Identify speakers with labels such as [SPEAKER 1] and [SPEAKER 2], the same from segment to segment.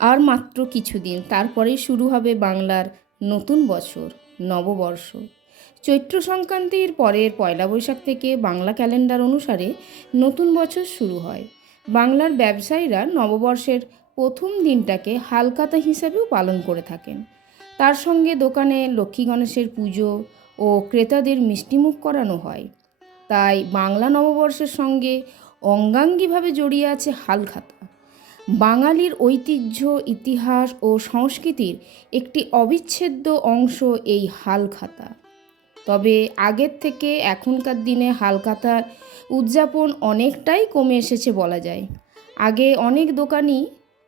[SPEAKER 1] আর মাত্র কিছুদিন তারপরেই শুরু হবে বাংলার নতুন বছর, নববর্ষ। চৈত্র সংক্রান্তির পরের পয়লা বৈশাখ থেকে বাংলা ক্যালেন্ডার অনুসারে নতুন বছর শুরু হয়। বাংলার ব্যবসায়ীরা নববর্ষের প্রথম দিনটাকে হালকাতা হিসাবেও পালন করে থাকেন। তার সঙ্গে দোকানে লক্ষ্মী গণেশের পুজো ও ক্রেতাদের মিষ্টিমুখ করানো হয়। তাই বাংলা নববর্ষের সঙ্গে অঙ্গাঙ্গিভাবে জড়িয়ে আছে হালখাতা। বাঙালির ঐতিহ্য, ইতিহাস ও সংস্কৃতির একটি অবিচ্ছেদ্য অংশ এই হালখাতা। তবে আগের থেকে এখনকার দিনে হালখাতার উদযাপন অনেকটাই কমে এসেছে বলা যায়। আগে অনেক দোকানই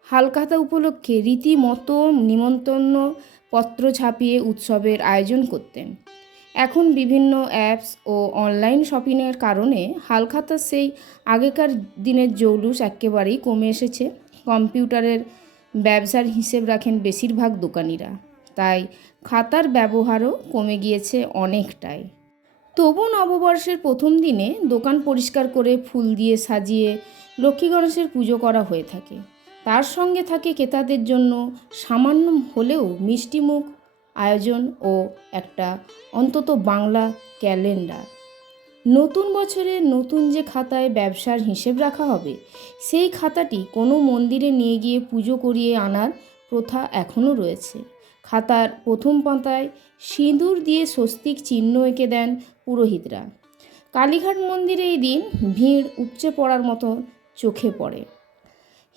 [SPEAKER 1] হালখাতা উপলক্ষে রীতিমতো নিমন্ত্রণ পত্র ছাপিয়ে উৎসবের আয়োজন করতেন। এখন বিভিন্ন অ্যাপস ও অনলাইন শপিংয়ের কারণে হালখাতা সেই আগেকার দিনের জৌলুস একেবারেই কমে এসেছে। কম্পিউটারের ব্যবসার হিসেব রাখেন বেশিরভাগ দোকানিরা। তাই খাতার ব্যবহারও কমে গিয়েছে অনেকটাই। তবু নববর্ষের প্রথম দিনে দোকান পরিষ্কার করে ফুল দিয়ে সাজিয়ে লক্ষ্মী গণেশের পুজো করা হয়ে থাকে। তার সঙ্গে থাকে ক্রেতাদের জন্য সামান্য হলেও মিষ্টিমুখ আয়োজন ও একটা অন্তত বাংলা ক্যালেন্ডার। নতুন বছরে নতুন যে খাতায় ব্যবসার হিসেব রাখা হবে, সেই খাতাটি কোনো মন্দিরে নিয়ে গিয়ে পুজো করিয়ে আনার প্রথা এখনও রয়েছে। খাতার প্রথম পাতায় সিঁদুর দিয়ে স্বস্তিক চিহ্ন এঁকে দেন পুরোহিতরা। কালীঘাট মন্দিরে এই দিন ভিড় উপচে পড়ার মতো চোখে পড়ে।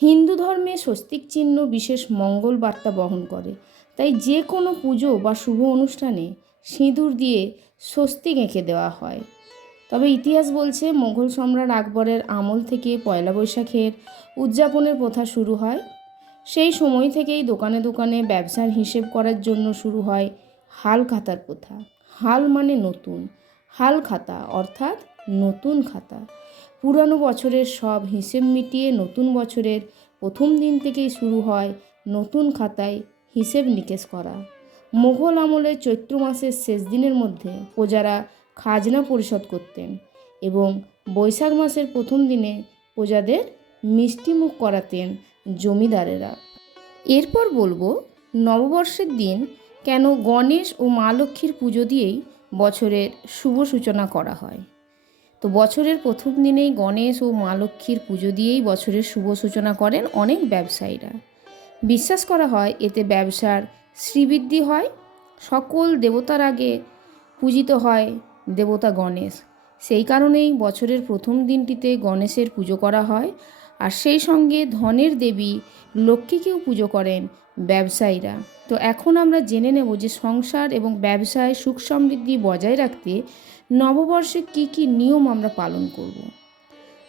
[SPEAKER 1] হিন্দু ধর্মে স্বস্তিক চিহ্ন বিশেষ মঙ্গল বার্তা বহন করে। তাই যে কোনো পুজো বা শুভ অনুষ্ঠানে সিঁদুর দিয়ে স্বস্তিক এঁকে দেওয়া হয়। তবে ইতিহাস বলছে মোগল সম্রাট আকবরের আমল থেকে পয়লা বৈশাখের উদযাপনের প্রথা শুরু হয়। সেই সময় থেকেই দোকানে দোকানে ব্যবসার হিসেব করার জন্য শুরু হয় হাল খাতার প্রথা। হাল মানে নতুন। হাল খাতা অর্থাৎ নতুন খাতা। পুরানো বছরের সব হিসেব মিটিয়ে নতুন বছরের প্রথম দিন থেকেই শুরু হয় নতুন খাতায় হিসেব নিকেশ করা। মোঘল আমলে চৈত্র মাসের শেষ দিনের মধ্যে প্রজারা খাজনা পরিশোধ করতেন এবং বৈশাখ মাসের প্রথম দিনে প্রজাদের মিষ্টিমুখ করাতেন জমিদারেরা। এরপর বলব, নববর্ষের দিন কেন গণেশ ও মা লক্ষ্মীর পুজো দিয়েই বছরের শুভ সূচনা করা হয়। তো বছরের প্রথম দিনেই গণেশ ও মা লক্ষ্মীর পুজো দিয়েই বছরের শুভ সূচনা করেন অনেক ব্যবসায়ীরা। বিশ্বাস করা হয়, এতে ব্যবসার শ্রীবৃদ্ধি হয়, সকল দেবতার আগে পূজিত হয় দেবতা গণেশ। সেই কারণেই বছরের প্রথম দিনটিতে গণেশের পুজো করা হয়। আর সেই সঙ্গে ধনের দেবী লক্ষ্মীকেও পুজো করেন ব্যবসায়ীরা। তো এখন আমরা জেনে নেব যে সংসার এবং ব্যবসায় সুখ সমৃদ্ধি বজায় রাখতে নববর্ষে কী কী নিয়ম আমরা পালন করব।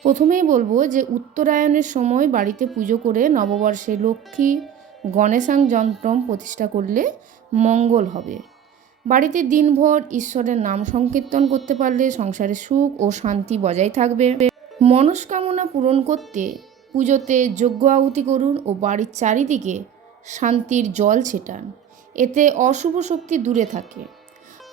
[SPEAKER 1] প্রথমেই বলব যে উত্তরায়ণের সময় বাড়িতে পুজো করে নববর্ষে লক্ষ্মী গণেশাং যন্ত্রম প্রতিষ্ঠা করলে মঙ্গল হবে। বাড়িতে দিনভর ঈশ্বরের নাম সংকীর্তন করতে পারলে সংসারে সুখ ও শান্তি বজায় থাকবে। মনস্কামনা পূরণ করতে পুজোতে যজ্ঞ আহুতি করুন ও বাড়ির চারিদিকে শান্তির জল ছেটান। এতে অশুভ শক্তি দূরে থাকে।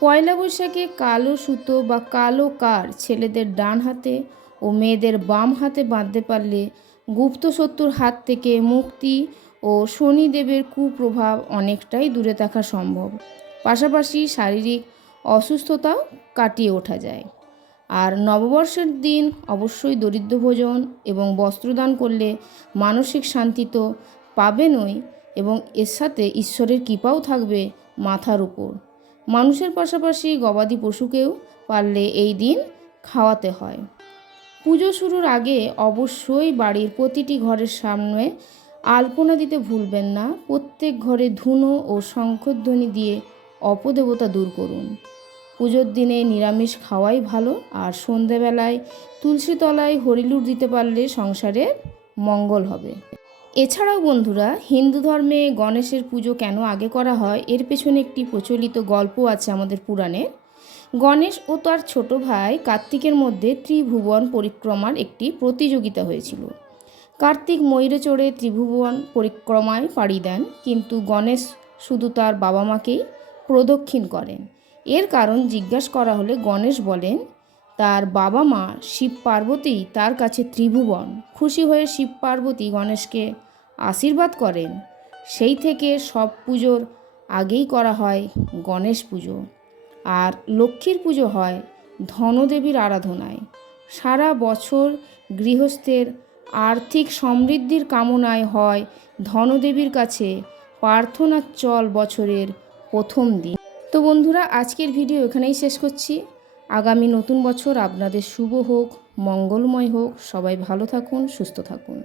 [SPEAKER 1] পয়লা বৈশাখে কালো সুতো বা কালো কার ছেলেদের ডান হাতে ও মেয়েদের বাম হাতে বাঁধতে পারলে গুপ্ত শত্রুর হাত থেকে মুক্তি ও শনিদেবের কুপ্রভাব অনেকটাই দূরে থাকা সম্ভব। পাশাপাশি শারীরিক অসুস্থতাও কাটিয়ে ওঠা যায়। আর নববর্ষের দিন অবশ্যই দরিদ্র ভোজন এবং বস্ত্রদান করলে মানসিক শান্তি তো পাবেনই এবং এর সাথে ঈশ্বরের কৃপাও থাকবে মাথার উপর। মানুষের পাশাপাশি গবাদি পশুকেও পারলে এই দিন খাওয়াতে হয়। পুজো শুরুর আগে অবশ্যই বাড়ির প্রতিটি ঘরের সামনে আলপনা দিতে ভুলবেন না। প্রত্যেক ঘরে ধুনো ও শঙ্খধ্বনি দিয়ে অপদেবতা দূর করুন। পুজোর দিনে নিরামিষ খাওয়াই ভালো, আর সন্ধেবেলায় তুলসী তলায় হরিলুর দিতে পারলে সংসারে মঙ্গল হবে। এছাড়াও বন্ধুরা, হিন্দু ধর্মে গণেশের পুজো কেন আগে করা হয়, এর পেছনে একটি প্রচলিত গল্প আছে আমাদের পুরাণে। গণেশ ও তার ছোট ভাই কার্তিকের মধ্যে ত্রিভুবন পরিক্রমার একটি প্রতিযোগিতা হয়েছিল। কার্তিক ময়ূরে চড়ে ত্রিভুবন পরিক্রমায় পাড়ি দেন, কিন্তু গণেশ শুধু তার বাবা মাকেই প্রদক্ষিণ করেন। এর কারণ জিজ্ঞাসা করা হলে গণেশ বলেন, তার বাবা মা শিব পার্বতী তার কাছে ত্রিভুবন। খুশি হয়ে শিব পার্বতী গণেশকে আশীর্বাদ করেন। সেই থেকে সব পুজোর আগেই করা হয় গণেশ পুজো। আর লক্ষ্মীর পুজো হয় ধনদেবীর আরাধনায়। সারা বছর গৃহস্থের আর্থিক সমৃদ্ধির কামনায় হয় ধনদেবীর কাছে প্রার্থনার চল বছরের প্রথম দিন। তো বন্ধুরা, আজকের ভিডিও এখানেই শেষ করছি। আগামী নতুন বছর আপনাদের শুভ হোক, মঙ্গলময় হোক। সবাই ভালো থাকুন, সুস্থ থাকুন।